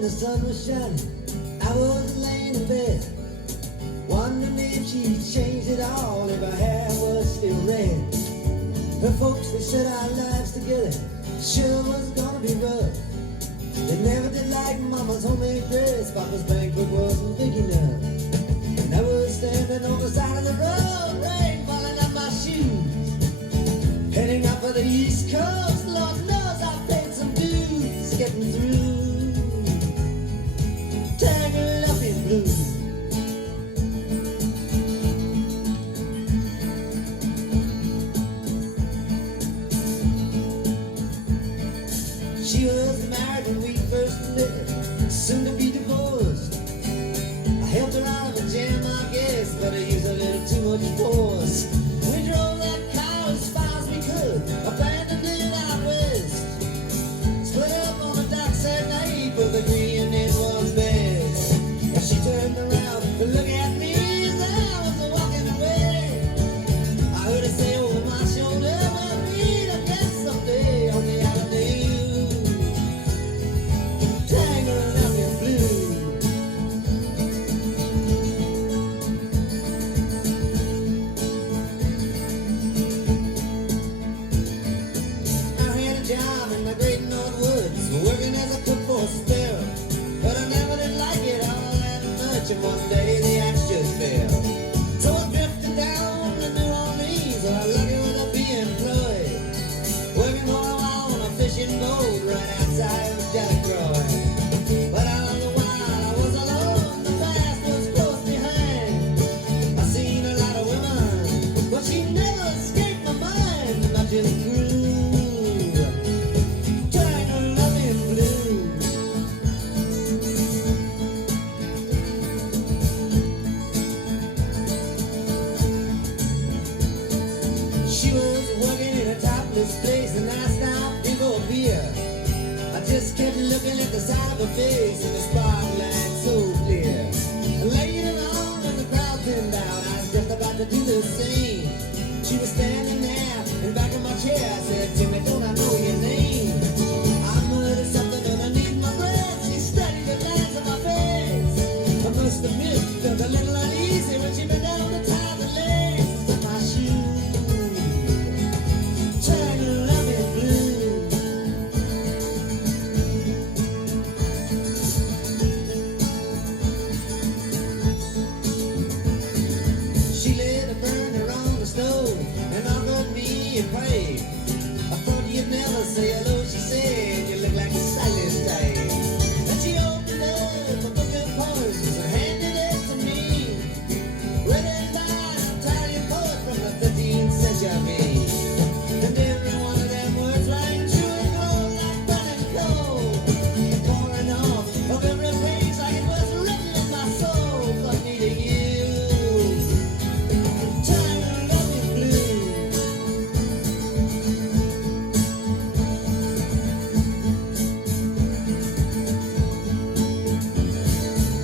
when the sun was shining, I was laying in bed, wondering if she'd changed it all, if her hair was still red. Her folks, they said our lives together sure was gonna be rough. They never did like Mama's homemade dress, Papa's bankbook wasn't big enough. And I was standing on the side of the road, rain falling on my shoes, heading up for the East Coast. Lord knows I paid some dues getting through. Tangled up in blue. She was married when we first met, soon to be divorced. I helped her out of a jam, I guess, but I used a little too much force. We drove that car as far as we could, abandoned it out west. Split up on the docks at night, but agreeing it was best. And she turned around to look at me as I was walking away. I heard her say over my shoulder, we'll meet again someday on the avenue. Tangled up in blue. I had a job in the great North Woods, working as a cook for a spell. But I never did like it all that much, and one day the axe just fell. So I drifted down to New Orleans, I was lucky with a be employed, working for a while on a fishing boat right outside of Delacroix. But all the while I was alone, the past was close behind. I seen a lot of women, but she never escaped my mind. I just grew tangled up in blue. She was working in a topless place, and I stopped in for a beer. I just kept looking at the side of her face in the spotlight so clear. Later on when the crowd thinned out, I was just about to do the same. She was standing there in back of my chair. I said, Timmy, don't I know your name? I muttered something underneath my breath. She studied the lines of my face. I must admit, felt a little uneasy when she bent down to tie the laces of my shoes. Tangled up in blue. She lit a burner on the stove and offered me a pipe. I thought you'd never say hello, she said, you look like a silent type. And she opened up a book of poems and handed it to me, written by an Italian poet from the 15th century. And every one of them words rang true and glowed like burning coal, pouring off of every page like it was written in my soul for me to use. Tangled up in blue.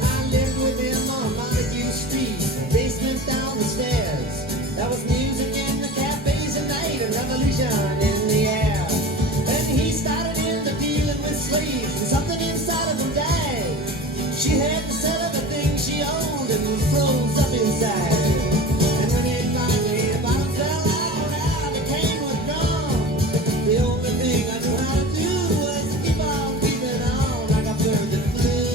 I lived with him on Montague Street, basement down the stairs. There was music in the cafes at night, a revolution in the air. And he started into dealing with slaves, and something inside of him died. She had to sell everything she owned and froze up inside. And when it finally the bottom fell out, I became withdrawn. The only thing I knew how to do was keep on keeping on like a bird that flew.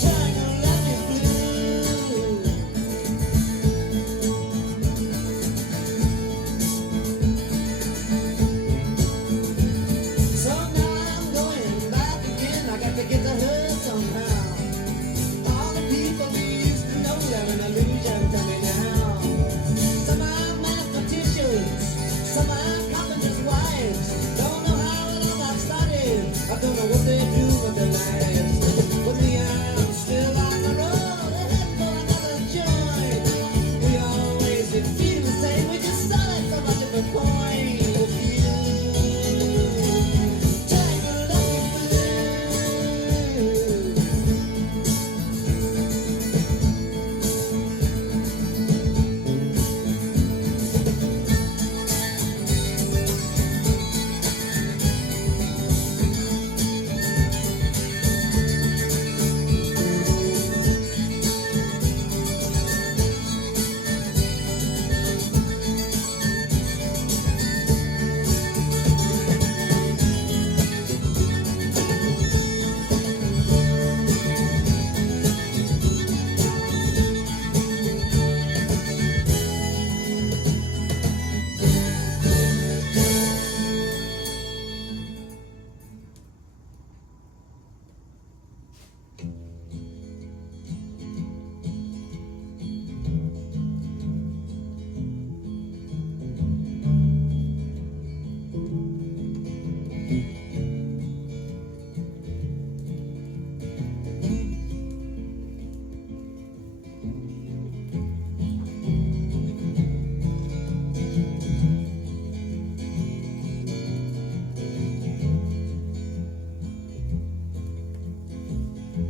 Tangled up in blue. So now I'm going back again. I got to get to her somehow. All the people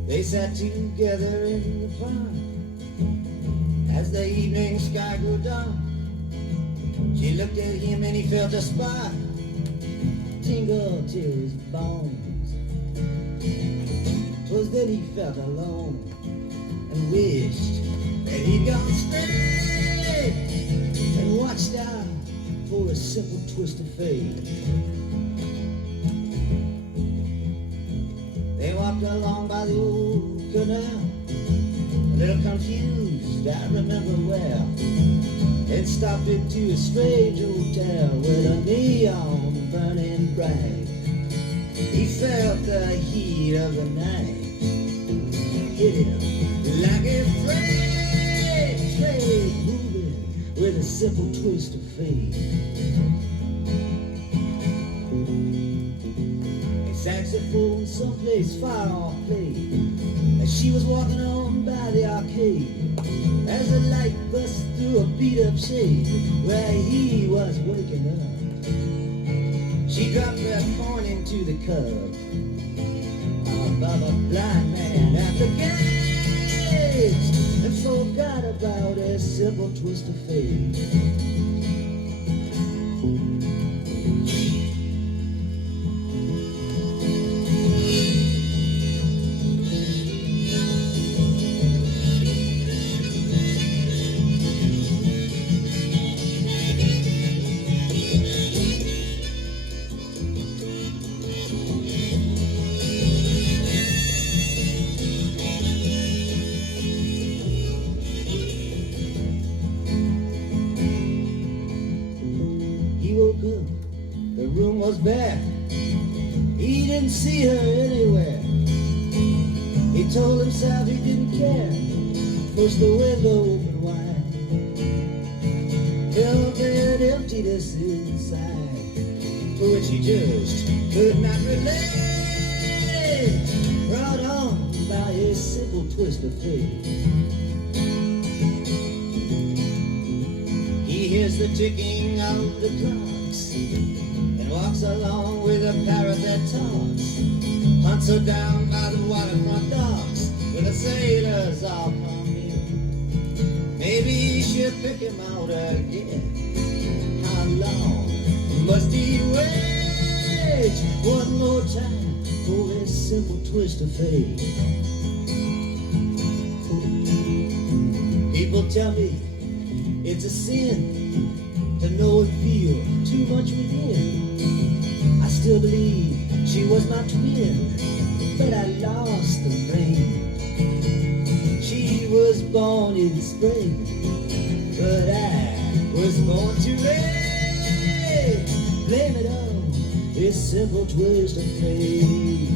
They sat together in the park as the evening sky grew dark. She looked at him and he felt a spark tingle to his bones. 'Twas then he felt alone and wished that he'd gone straight and watched out for a simple twist of fate. They walked along by the old canal, a little confused, I remember well, and stopped into a strange hotel with a neon burning bright. He felt the heat of the night hit him like a freight train moving with a simple twist of fate. A saxophone someplace far off played as she was walking on by the arcade, as the light bust through a beat-up shade where he was waking up. She dropped that coin into the cup above a blind man at the gates and forgot about a simple twist of fate. The room was bare. He didn't see her anywhere. He told himself he didn't care. Pushed the window open wide. Felt an emptiness inside, to which he just could not relate. Brought on by a simple twist of fate. He hears the ticking of the clocks and walks along with a parrot that talks. Hunts her down by the waterfront docks where the sailors all come in. Maybe she'll pick him out again. How long must he wait? One more time for a simple twist of fate. People tell me it's a sin to know and feel too much within. I still believe she was my twin, but I lost the brain. She was born in spring, but I was born too late. Blame it on this simple twist of fate.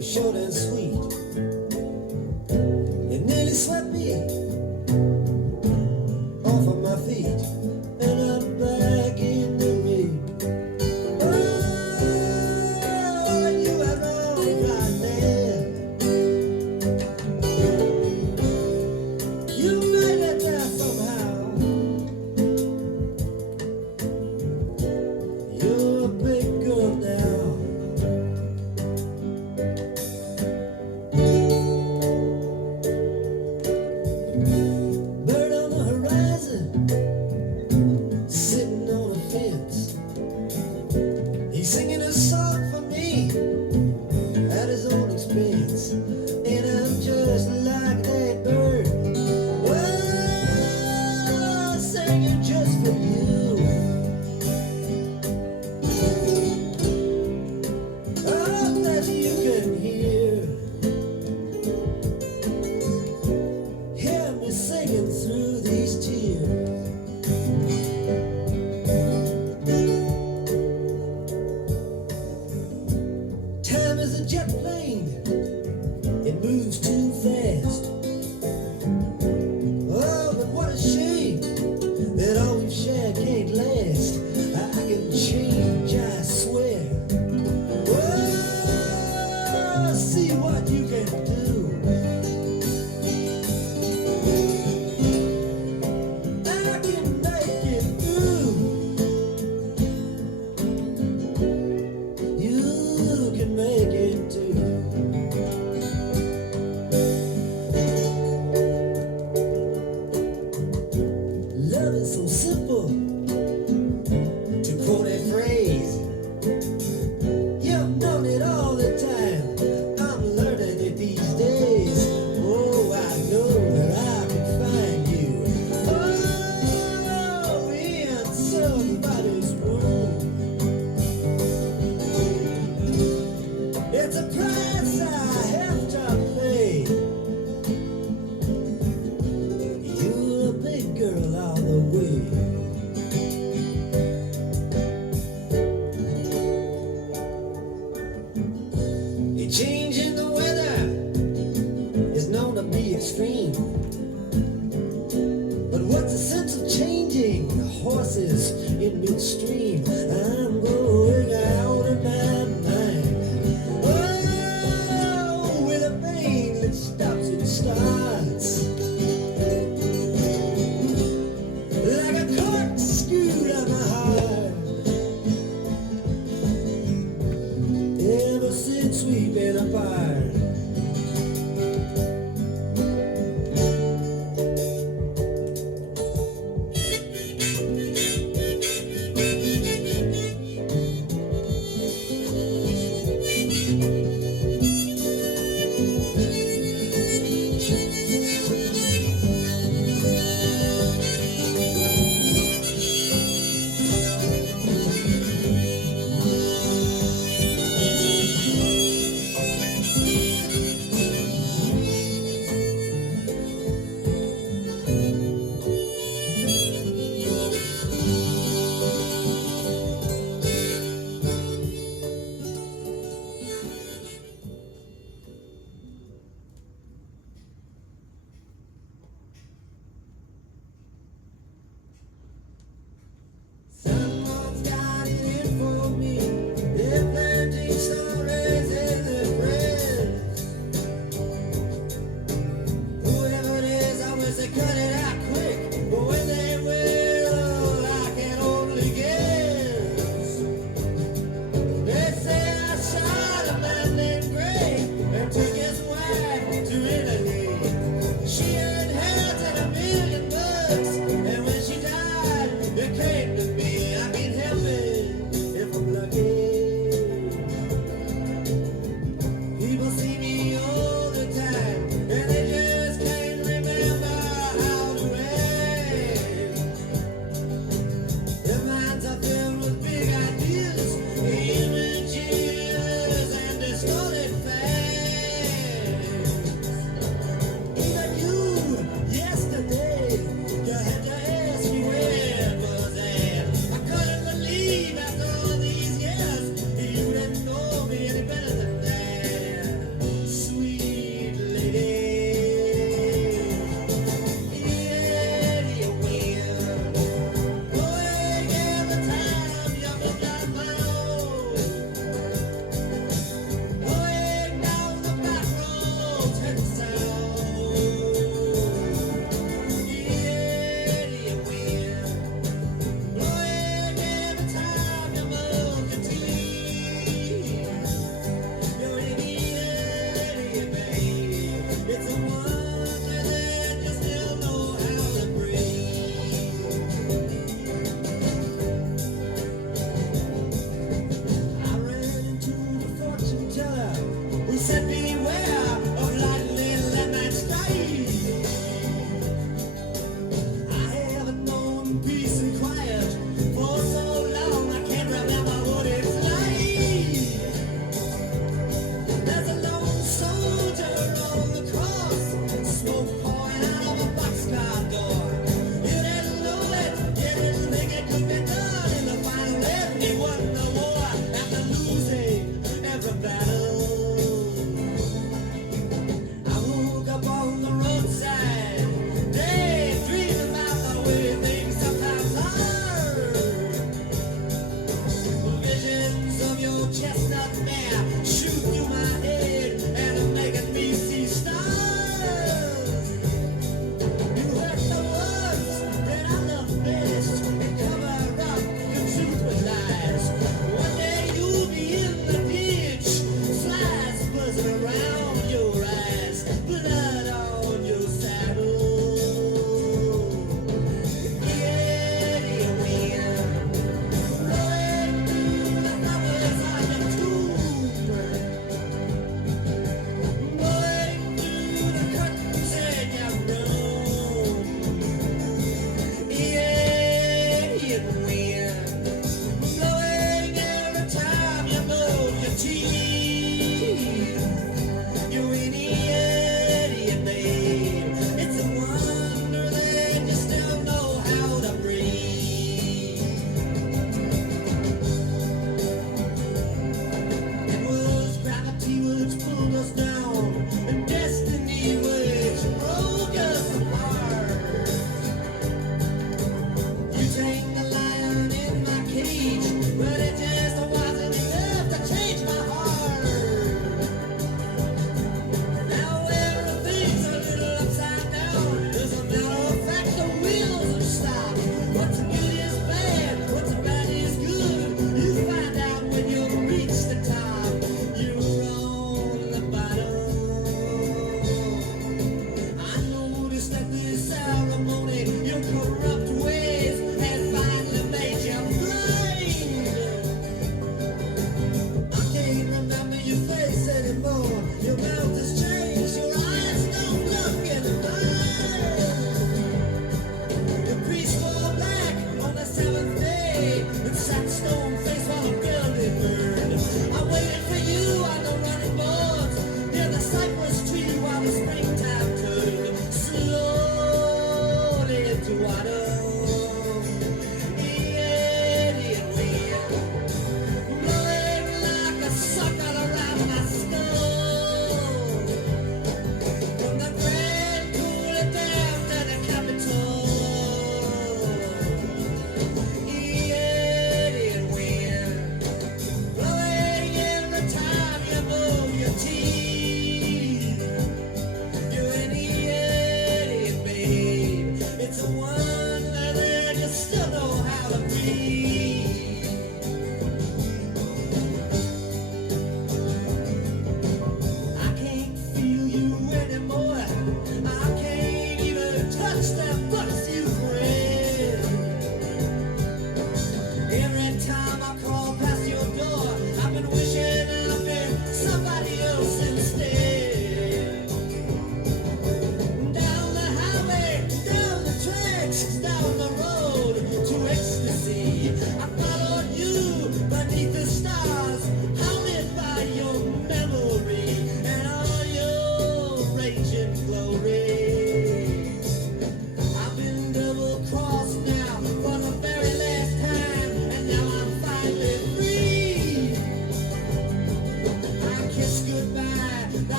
Short and sweet, it nearly swept me off of my feet, and I'm back in the ring. Oh, and you are wrong right there. You made it there somehow. You're a big girl now. Time is a jet plane, it moves too fast. Oh, but what a shame that all we've shared can't last. I can change, I swear. Oh, see what you can do. I can make it through. You can make it too. Love is so simple, to quote a phrase. You've known it all the time. I'm learning it these days. Oh, I know that I can find you. Oh, in somebody's room. It's a price I have to pay. You're a big girl all the way. A change in the weather is known to be extreme. But what's the sense of changing horses in midstream? I'm going out of my mind. Oh, with a pain that stops and starts. Like a corkscrew down my heart. Ever since we've been apart.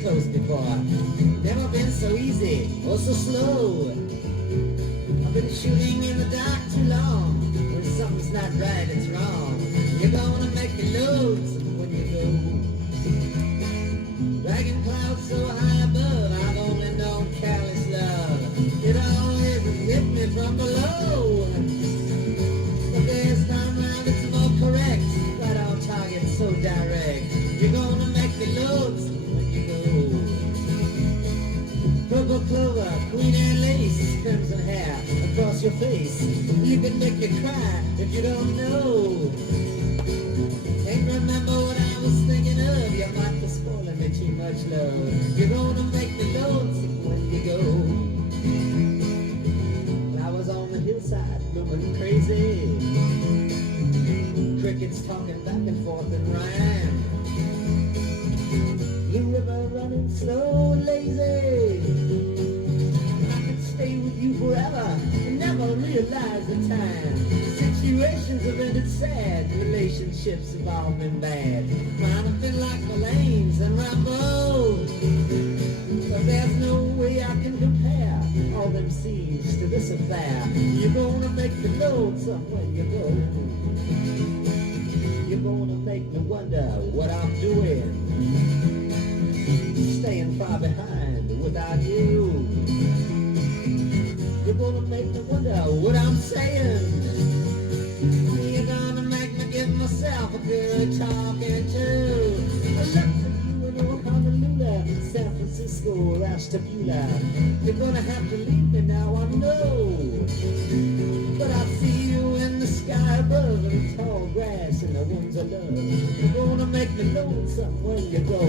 East Coast before. Never been so easy or so slow. I've been shooting in the dark too long. When something's not right, it's wrong. You're gonna make me lonesome when you go. Dragging clouds so high above, I've only known callous love. It always hit me from below. But this time round it's more correct. Right on target, so direct. You're gonna make me lonesome when you go. Purple clover, queen and lace, crimson hair across your face. You can make me cry if you don't know. Can't remember what I was thinking of. You might be spoiling me too much love. You're gonna make me lonesome when you go. Flowers on the hillside blooming crazy. Crickets talking back and forth in rhyme. Your river running slow and lazy. I could stay with you forever and never realize the time. Situations have ended sad, relationships have all been bad. Mine have been like Mullane's and Rambo. But there's no way I can compare all them scenes to this affair. You're gonna make me lonesome when you go. You're gonna make me wonder what I'm doing, staying far behind without you. You're gonna make me wonder what I'm saying. You're gonna make me give myself a good talking to. I looked at you in old Honolulu, San Francisco, or Ashtabula. You're gonna have to leave me now, I know. But I see you in the sky above, and the tall grass and the winds of love. You're gonna make me lonesome when you go.